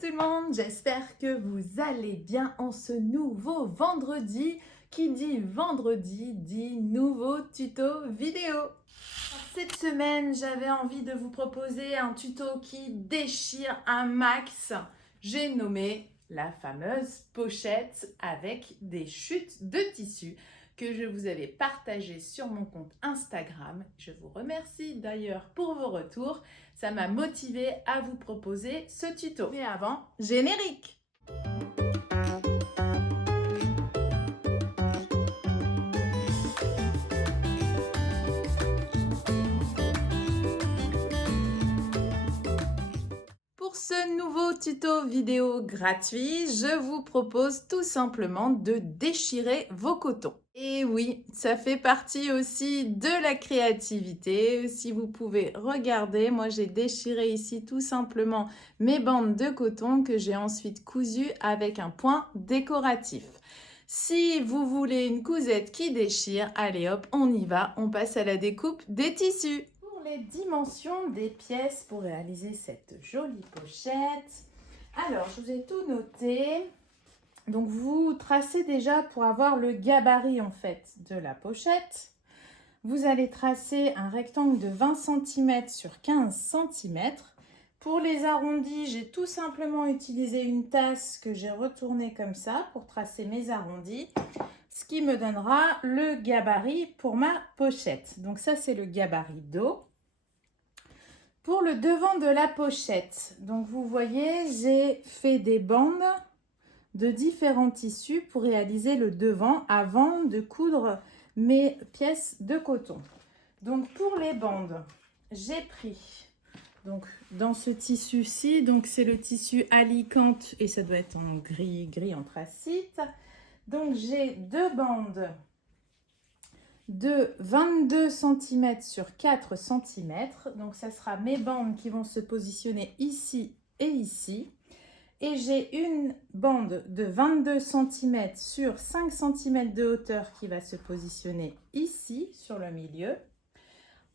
tout le monde, j'espère que vous allez bien en ce nouveau vendredi. Qui dit vendredi dit nouveau tuto vidéo. Cette semaine, j'avais envie de vous proposer un tuto qui déchire un max. J'ai nommé la fameuse pochette avec des chutes de tissu que je vous avais partagé sur mon compte Instagram. Je vous remercie d'ailleurs pour vos retours. Ça m'a motivé à vous proposer ce tuto. Mais avant, générique! Pour ce nouveau tuto vidéo gratuit, je vous propose tout simplement de déchirer vos cotons. Et oui, ça fait partie aussi de la créativité. Si vous pouvez regarder, moi j'ai déchiré ici tout simplement mes bandes de coton que j'ai ensuite cousues avec un point décoratif. Si vous voulez une cousette qui déchire, allez hop, on y va, on passe à la découpe des tissus. Les dimensions des pièces pour réaliser cette jolie pochette. Alors, je vous ai tout noté. Donc, vous tracez déjà pour avoir le gabarit en fait de la pochette. Vous allez tracer un rectangle de 20 cm sur 15 cm. Pour les arrondis, j'ai tout simplement utilisé une tasse que j'ai retournée comme ça pour tracer mes arrondis. Ce qui me donnera le gabarit pour ma pochette. Donc, ça, c'est le gabarit dos. Pour le devant de la pochette, donc vous voyez, j'ai fait des bandes de différents tissus pour réaliser le devant avant de coudre mes pièces de coton. Donc pour les bandes, j'ai pris donc dans ce tissu-ci, donc c'est le tissu Alicante et ça doit être en gris anthracite. Donc j'ai deux bandes de 22 cm sur 4 cm. Donc, ça sera mes bandes qui vont se positionner ici et ici. Et j'ai une bande de 22 cm sur 5 cm de hauteur qui va se positionner ici, sur le milieu.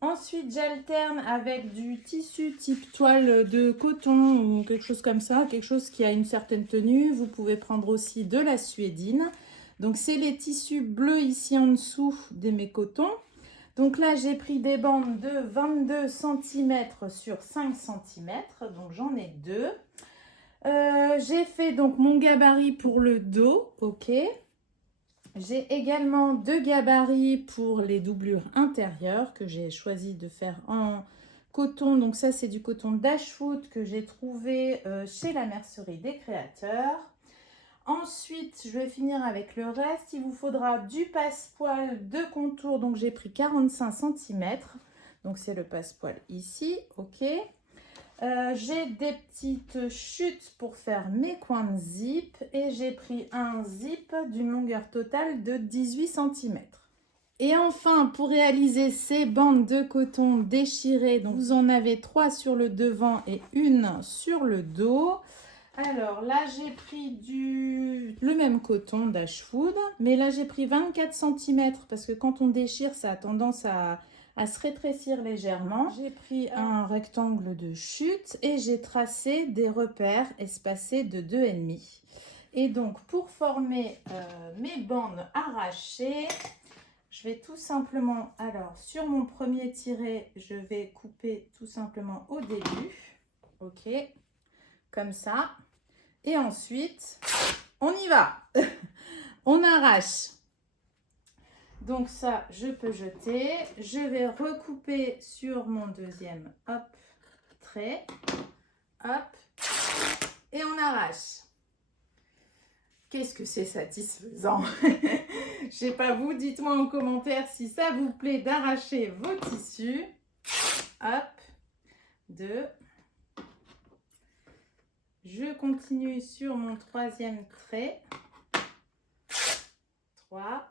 Ensuite, j'alterne avec du tissu type toile de coton ou quelque chose comme ça, quelque chose qui a une certaine tenue. Vous pouvez prendre aussi de la suédine. Donc, c'est les tissus bleus ici en dessous de mes cotons. Donc là, j'ai pris des bandes de 22 cm sur 5 cm. Donc, j'en ai deux. J'ai fait donc mon gabarit pour le dos. OK. J'ai également deux gabarits pour les doublures intérieures que j'ai choisi de faire en coton. Donc, ça, c'est du coton d'Ashwood que j'ai trouvé chez la mercerie des créateurs. Ensuite, je vais finir avec le reste. Il vous faudra du passepoil de contour. Donc, j'ai pris 45 cm. Donc, c'est le passepoil ici. OK. J'ai des petites chutes pour faire mes coins de zip. Et j'ai pris un zip d'une longueur totale de 18 cm. Et enfin, pour réaliser ces bandes de coton déchirées, donc vous en avez 3 sur le devant et une sur le dos. Alors là, j'ai pris le même coton d'Ashwood, mais là, j'ai pris 24 cm parce que quand on déchire, ça a tendance à se rétrécir légèrement. J'ai pris un rectangle de chute et j'ai tracé des repères espacés de 2,5. Et donc, pour former mes bandes arrachées, je vais tout simplement, alors sur mon premier tiré, je vais couper tout simplement au début. OK, comme ça. Et ensuite, on y va. On arrache. Donc ça, je peux jeter. Je vais recouper sur mon deuxième trait. Hop. Et on arrache. Qu'est-ce que c'est satisfaisant. Je sais pas vous, dites-moi en commentaire si ça vous plaît d'arracher vos tissus. Hop. 2. Je continue sur mon troisième trait. 3.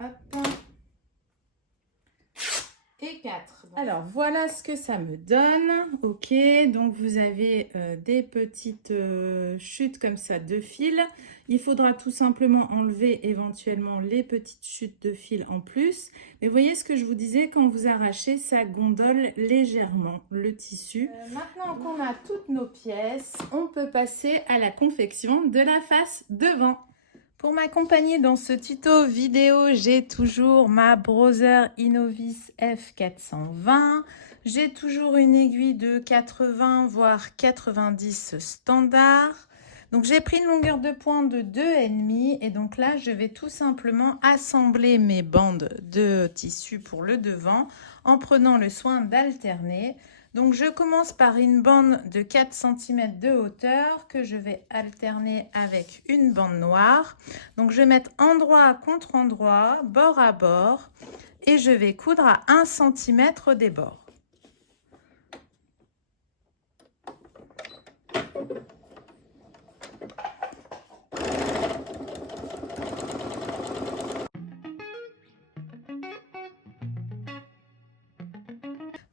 Hop. Et 4. Alors, voilà ce que ça me donne. Ok, donc vous avez des petites chutes comme ça de fil. Il faudra tout simplement enlever éventuellement les petites chutes de fil en plus. Mais voyez ce que je vous disais, quand vous arrachez, ça gondole légèrement le tissu. Maintenant qu'on a toutes nos pièces, on peut passer à la confection de la face devant. Pour m'accompagner dans ce tuto vidéo, j'ai toujours ma Brother Innovis F420. J'ai toujours une aiguille de 80 voire 90 standard. Donc j'ai pris une longueur de pointe de 2,5 et donc là je vais tout simplement assembler mes bandes de tissu pour le devant en prenant le soin d'alterner. Donc je commence par une bande de 4 cm de hauteur que je vais alterner avec une bande noire. Donc je vais mettre endroit contre endroit, bord à bord et je vais coudre à 1 cm des bords.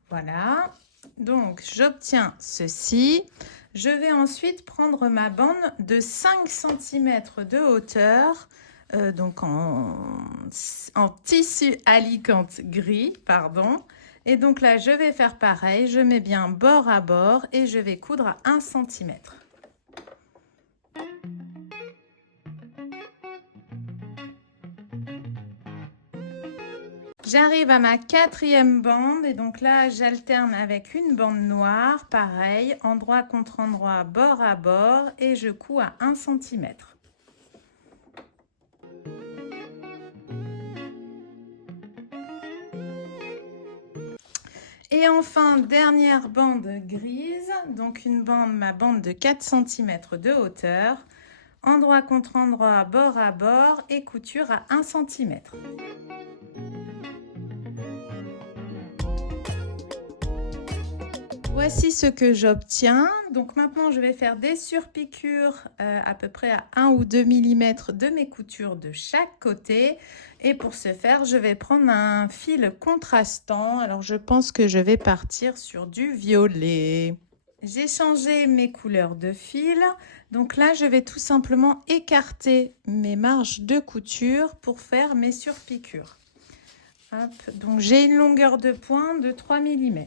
Voilà, donc j'obtiens ceci. Je vais ensuite prendre ma bande de 5 cm de hauteur, donc en tissu Alicante gris, pardon. Et donc là, je vais faire pareil, je mets bien bord à bord et je vais coudre à 1 cm. J'arrive à ma 4e bande et donc là j'alterne avec une bande noire, pareil, endroit contre endroit, bord à bord et je couds à 1 cm. Et enfin, dernière bande grise, donc ma bande de 4 cm de hauteur, endroit contre endroit, bord à bord et couture à 1 cm. Voici ce que j'obtiens. Donc maintenant, je vais faire des surpiqûres à peu près à 1 ou 2 mm de mes coutures de chaque côté. Et pour ce faire, je vais prendre un fil contrastant. Alors, je pense que je vais partir sur du violet. J'ai changé mes couleurs de fil. Donc là, je vais tout simplement écarter mes marges de couture pour faire mes surpiqûres. Hop. Donc, j'ai une longueur de pointe de 3 mm.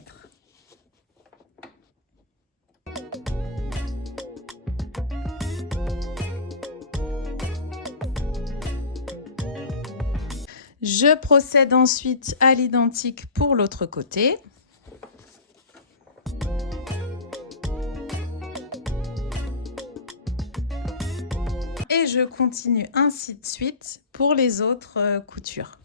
Je procède ensuite à l'identique pour l'autre côté. Et je continue ainsi de suite pour les autres coutures.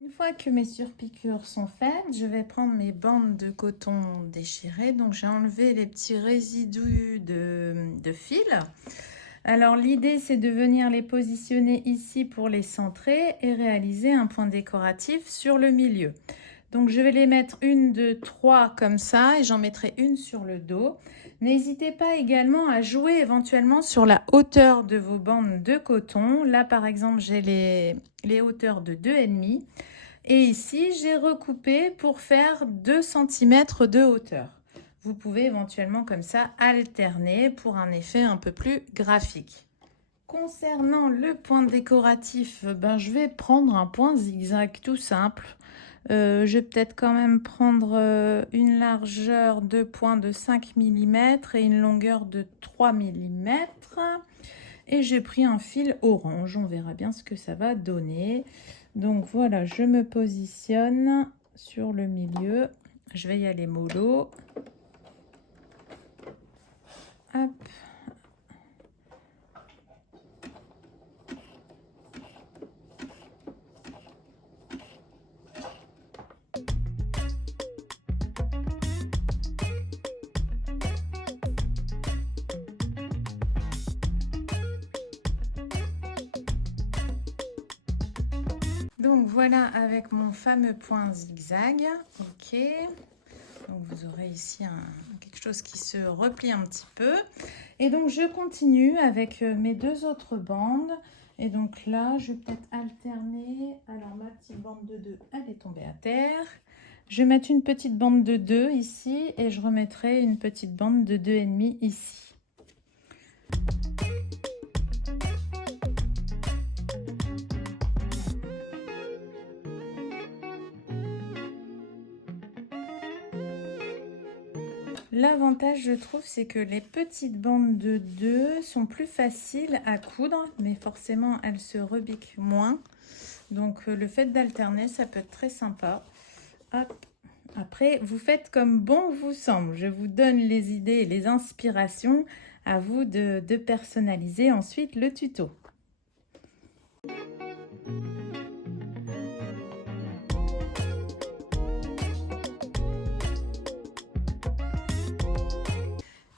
Une fois que mes surpiqûres sont faites, je vais prendre mes bandes de coton déchirées. Donc j'ai enlevé les petits résidus de fil. Alors l'idée c'est de venir les positionner ici pour les centrer et réaliser un point décoratif sur le milieu. Donc je vais les mettre une, deux, trois comme ça et j'en mettrai une sur le dos. N'hésitez pas également à jouer éventuellement sur la hauteur de vos bandes de coton. Là par exemple j'ai les hauteurs de 2,5 et ici j'ai recoupé pour faire 2 cm de hauteur. Vous pouvez éventuellement comme ça alterner pour un effet un peu plus graphique. Concernant le point décoratif, je vais prendre un point zigzag tout simple. Je vais peut-être quand même prendre une largeur de point de 5 mm et une longueur de 3 mm. Et j'ai pris un fil orange, on verra bien ce que ça va donner. Donc voilà, je me positionne sur le milieu. Je vais y aller mollo. Hop. Donc voilà avec mon fameux point zigzag. Ok. Donc vous aurez ici quelque chose qui se replie un petit peu. Et donc je continue avec mes 2 autres bandes. Et donc là, je vais peut-être alterner. Alors ma petite bande de 2, elle est tombée à terre. Je vais mettre une petite bande de 2 ici et je remettrai une petite bande de 2,5 ici. L'avantage, je trouve, c'est que les petites bandes de 2 sont plus faciles à coudre, mais forcément, elles se rebiquent moins. Donc, le fait d'alterner, ça peut être très sympa. Hop. Après, vous faites comme bon vous semble. Je vous donne les idées et les inspirations. À vous de personnaliser ensuite le tuto.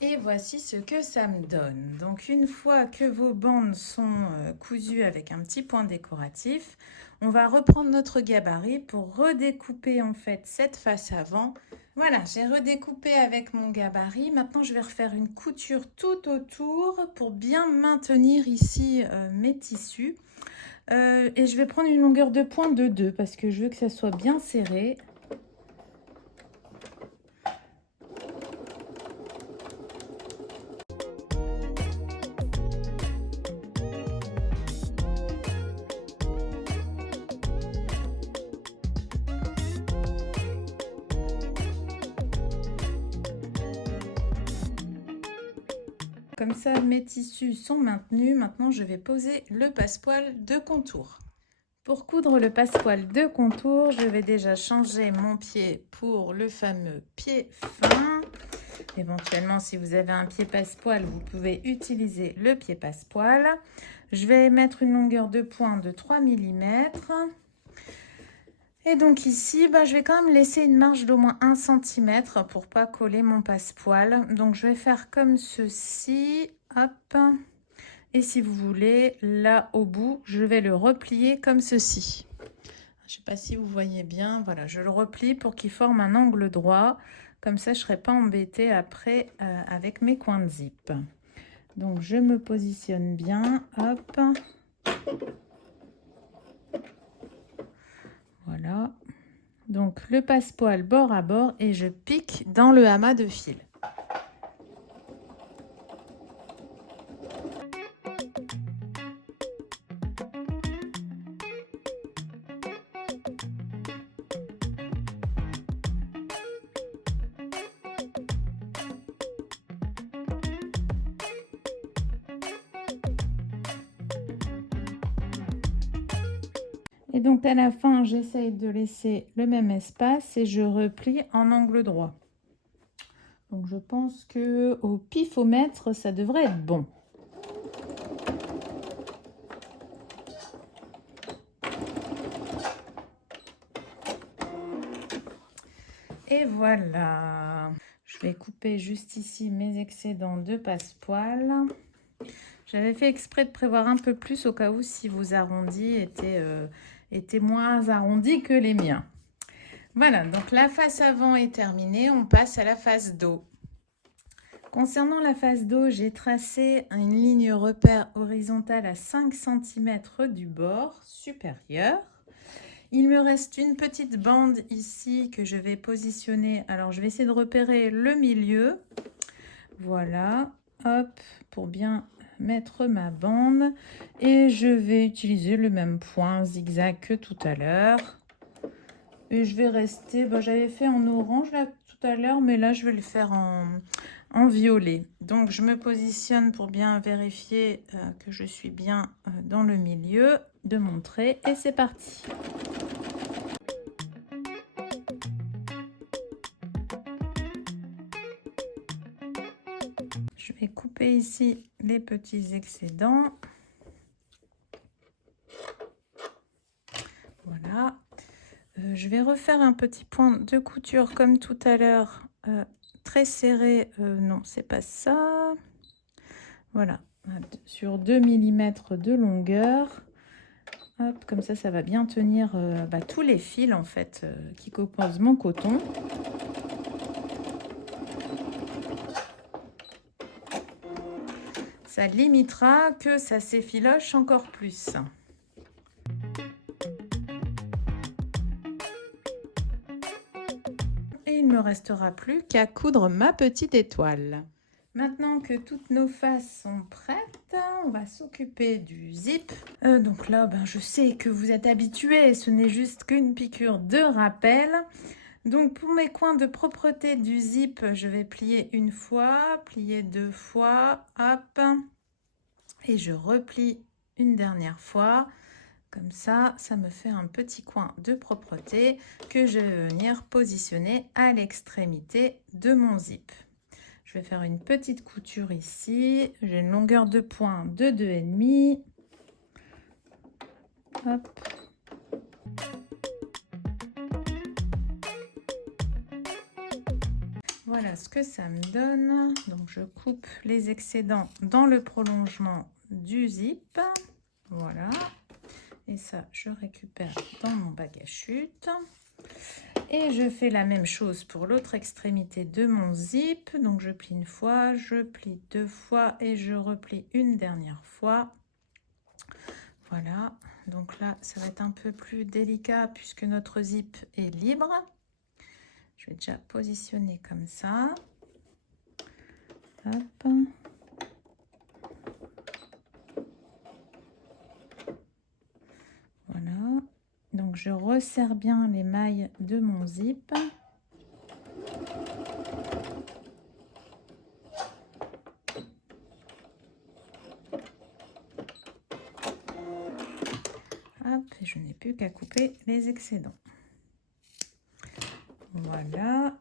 Et voici ce que ça me donne. Donc une fois que vos bandes sont cousues avec un petit point décoratif, on va reprendre notre gabarit pour redécouper en fait cette face avant. Voilà, j'ai redécoupé avec mon gabarit. Maintenant, je vais refaire une couture tout autour pour bien maintenir ici mes tissus. Et je vais prendre une longueur de pointe de 2 parce que je veux que ça soit bien serré. Comme ça, mes tissus sont maintenus. Maintenant, je vais poser le passepoil de contour. Pour coudre le passepoil de contour, je vais déjà changer mon pied pour le fameux pied fin. Éventuellement, si vous avez un pied passepoil, vous pouvez utiliser le pied passepoil. Je vais mettre une longueur de pointe de 3 mm. Et donc ici, je vais quand même laisser une marge d'au moins 1 cm pour pas coller mon passepoil. Donc je vais faire comme ceci, hop. Et si vous voulez, là au bout, je vais le replier comme ceci. Je ne sais pas si vous voyez bien, voilà, je le replie pour qu'il forme un angle droit. Comme ça, je ne serai pas embêtée après avec mes coins de zip. Donc je me positionne bien, hop. Voilà. Donc le passepoil bord à bord et je pique dans le amas de fil. Et donc à la fin, j'essaye de laisser le même espace et je replie en angle droit. Donc je pense que au pifomètre, ça devrait être bon. Et voilà. Je vais couper juste ici mes excédents de passepoil. J'avais fait exprès de prévoir un peu plus au cas où si vos arrondis étaient moins arrondis que les miens. Voilà, donc la face avant est terminée. On passe à la face dos. Concernant la face dos, j'ai tracé une ligne repère horizontale à 5 cm du bord supérieur. Il me reste une petite bande ici que je vais positionner. Alors, je vais essayer de repérer le milieu. Voilà, hop, pour bien mettre ma bande. Et je vais utiliser le même point zigzag que tout à l'heure. Et je vais rester, j'avais fait en orange là tout à l'heure, mais là, je vais le faire en violet. Donc, je me positionne pour bien vérifier que je suis bien dans le milieu de mon trait. Et c'est parti. Je vais couper ici les petits excédents. Voilà. Je vais refaire un petit point de couture comme tout à l'heure, très serré. Non, c'est pas ça. Voilà, sur 2 mm de longueur. Hop, comme ça va bien tenir tous les fils en fait qui composent mon coton. ça limitera que ça s'effiloche encore plus. Et il ne me restera plus qu'à coudre ma petite étoile. Maintenant que toutes nos faces sont prêtes, on va s'occuper du zip. Donc là, je sais que vous êtes habitués, ce n'est juste qu'une piqûre de rappel. Donc pour mes coins de propreté du zip, je vais plier une fois, plier deux fois, hop, et je replie une dernière fois. Comme ça, ça me fait un petit coin de propreté que je vais venir positionner à l'extrémité de mon zip. Je vais faire une petite couture ici. J'ai une longueur de point de 2,5. Hop. Voilà ce que ça me donne. Donc je coupe les excédents dans le prolongement du zip. Voilà. Et ça, je récupère dans mon bac à chute. Et je fais la même chose pour l'autre extrémité de mon zip. Donc je plie une fois, je plie deux fois et je replie une dernière fois. Voilà. Donc là, ça va être un peu plus délicat puisque notre zip est libre. Je vais déjà positionner comme ça. Hop. Voilà. Donc je resserre bien les mailles de mon zip. Hop, et je n'ai plus qu'à couper les excédents. Voilà,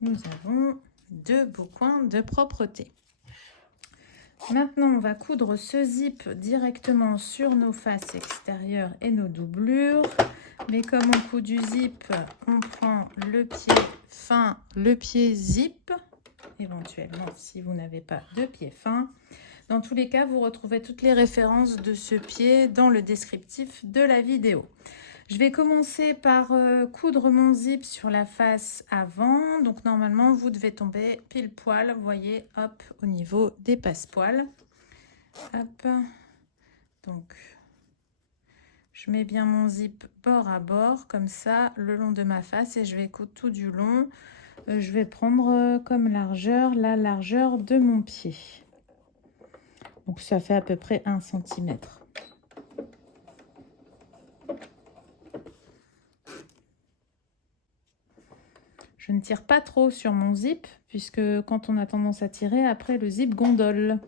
nous avons deux beaux coins de propreté. Maintenant, on va coudre ce zip directement sur nos faces extérieures et nos doublures. Mais comme on coud du zip, on prend le pied fin, le pied zip, éventuellement si vous n'avez pas de pied fin. Dans tous les cas, vous retrouvez toutes les références de ce pied dans le descriptif de la vidéo. Je vais commencer par coudre mon zip sur la face avant. Donc normalement, vous devez tomber pile poil, vous voyez, hop, au niveau des passepoils. Hop. Donc, je mets bien mon zip bord à bord, comme ça, le long de ma face. Et je vais coudre tout du long. Je vais prendre comme largeur, la largeur de mon pied. Donc, ça fait à peu près 1 cm. Je ne tire pas trop sur mon zip, puisque quand on a tendance à tirer, après le zip gondole.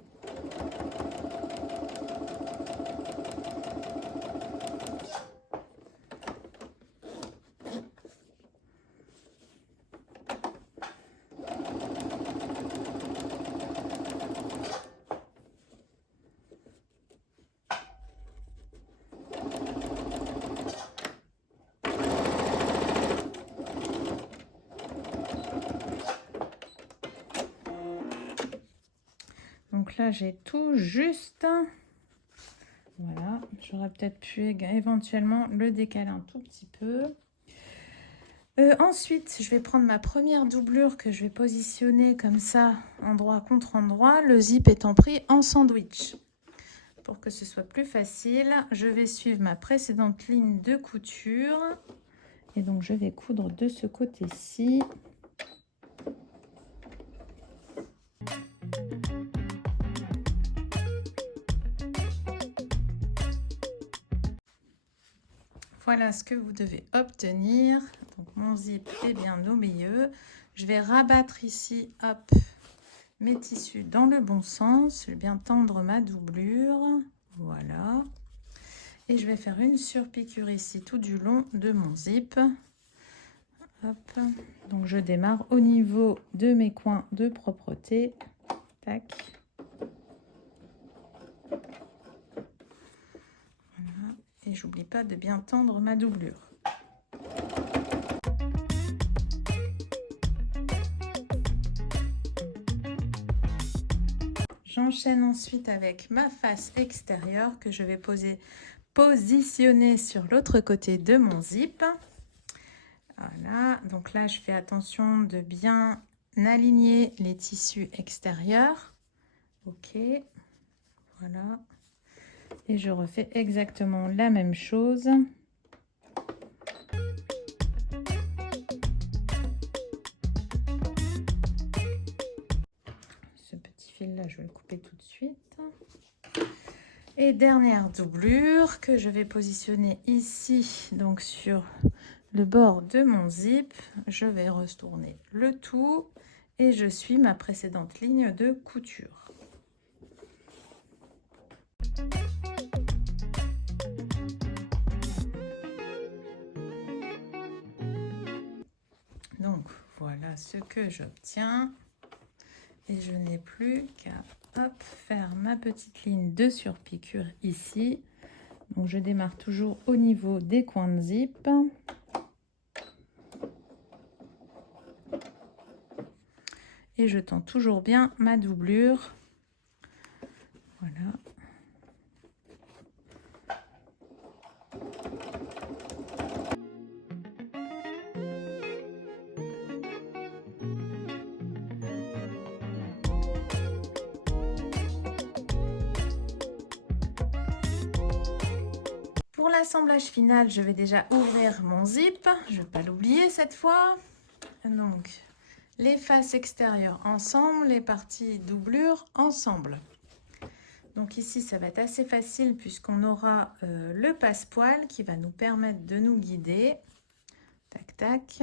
Donc là, j'ai tout juste. Voilà, j'aurais peut-être pu éventuellement le décaler un tout petit peu. Ensuite, je vais prendre ma première doublure que je vais positionner comme ça, endroit contre endroit, le zip étant pris en sandwich. Pour que ce soit plus facile, je vais suivre ma précédente ligne de couture. Et donc, je vais coudre de ce côté-ci. Voilà ce que vous devez obtenir. Donc mon zip est bien au milieu. Je vais rabattre ici, hop, mes tissus dans le bon sens. Je vais bien tendre ma doublure. Voilà. Et je vais faire une surpiqûre ici tout du long de mon zip. Hop. Donc je démarre au niveau de mes coins de propreté. Tac. Et j'oublie pas de bien tendre ma doublure. J'enchaîne ensuite avec ma face extérieure que je vais positionner sur l'autre côté de mon zip. Voilà, donc là je fais attention de bien aligner les tissus extérieurs. Ok, Voilà. Et je refais exactement la même chose. Ce petit fil là, je vais le couper tout de suite. Et dernière doublure que je vais positionner ici, donc sur le bord de mon zip. Je vais retourner le tout et je suis ma précédente ligne de couture. Donc voilà ce que j'obtiens et je n'ai plus qu'à faire ma petite ligne de surpiqûre ici. Donc je démarre toujours au niveau des coins de zip. Et je tends toujours bien ma doublure. Voilà. Pour l'assemblage final, je vais déjà ouvrir mon zip. Je ne vais pas l'oublier cette fois. Donc, les faces extérieures ensemble, les parties doublure ensemble. Donc ici, ça va être assez facile puisqu'on aura le passepoil qui va nous permettre de nous guider. Tac, tac.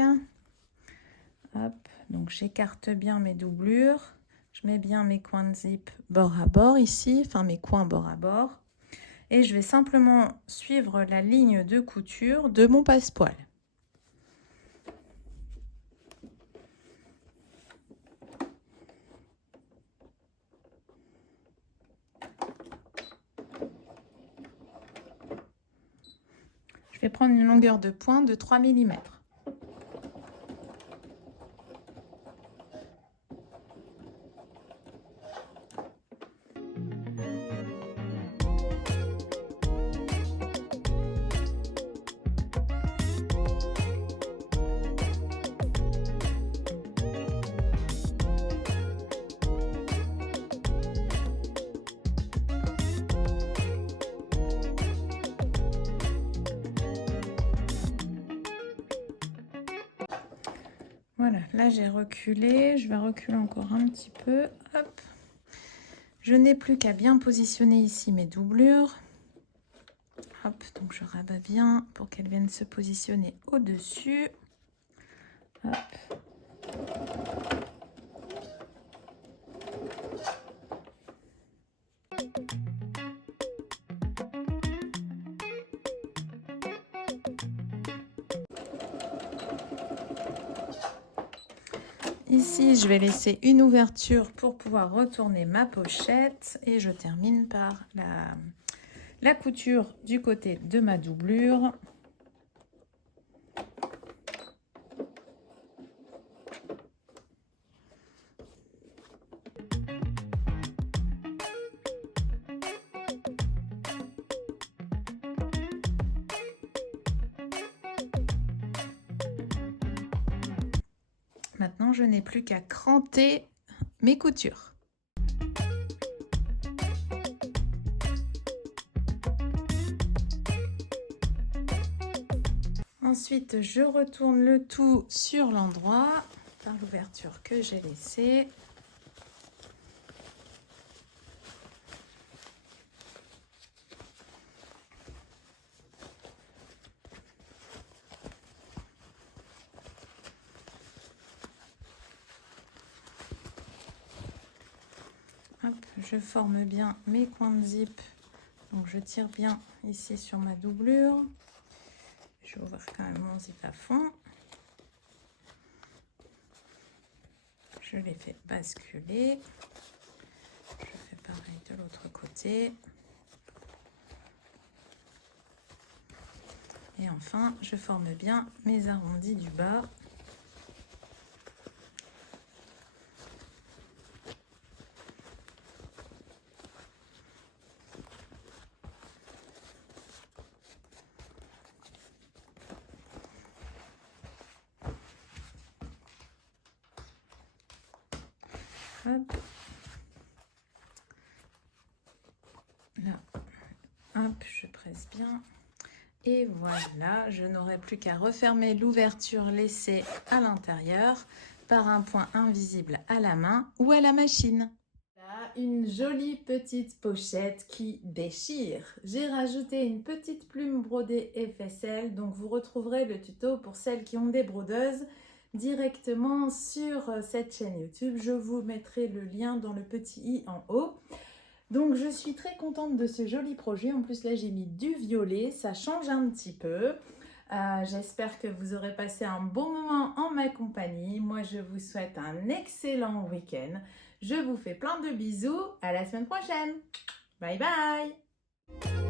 Hop, donc j'écarte bien mes doublures. Je mets bien mes coins de zip bord à bord ici, enfin mes coins bord à bord. Et je vais simplement suivre la ligne de couture de mon passepoil. Je vais prendre une longueur de pointe de 3 mm. Voilà, là j'ai reculé, je vais reculer encore un petit peu. Hop. Je n'ai plus qu'à bien positionner ici mes doublures. Hop, donc je rabats bien pour qu'elles viennent se positionner au-dessus. Hop. Ici, je vais laisser une ouverture pour pouvoir retourner ma pochette et je termine par la couture du côté de ma doublure. Maintenant, je n'ai plus qu'à cranter mes coutures. Ensuite, je retourne le tout sur l'endroit par l'ouverture que j'ai laissée. Hop, je forme bien mes coins de zip. Donc je tire bien ici sur ma doublure. Je vais ouvrir quand même mon zip à fond. Je les fais basculer. Je fais pareil de l'autre côté. Et enfin, je forme bien mes arrondis du bas. Hop. presse bien. Et voilà, je n'aurai plus qu'à refermer l'ouverture laissée à l'intérieur par un point invisible à la main ou à la machine. Là, une jolie petite pochette qui déchire. J'ai rajouté une petite plume brodée FSL, donc vous retrouverez le tuto pour celles qui ont des brodeuses directement sur cette chaîne YouTube. Je vous mettrai le lien dans le petit i en haut. Donc je suis très contente de ce joli projet. En plus là j'ai mis du violet, ça change un petit peu. J'espère que vous aurez passé un bon moment en ma compagnie. Moi je vous souhaite un excellent week-end. Je vous fais plein de bisous. À la semaine prochaine. Bye bye.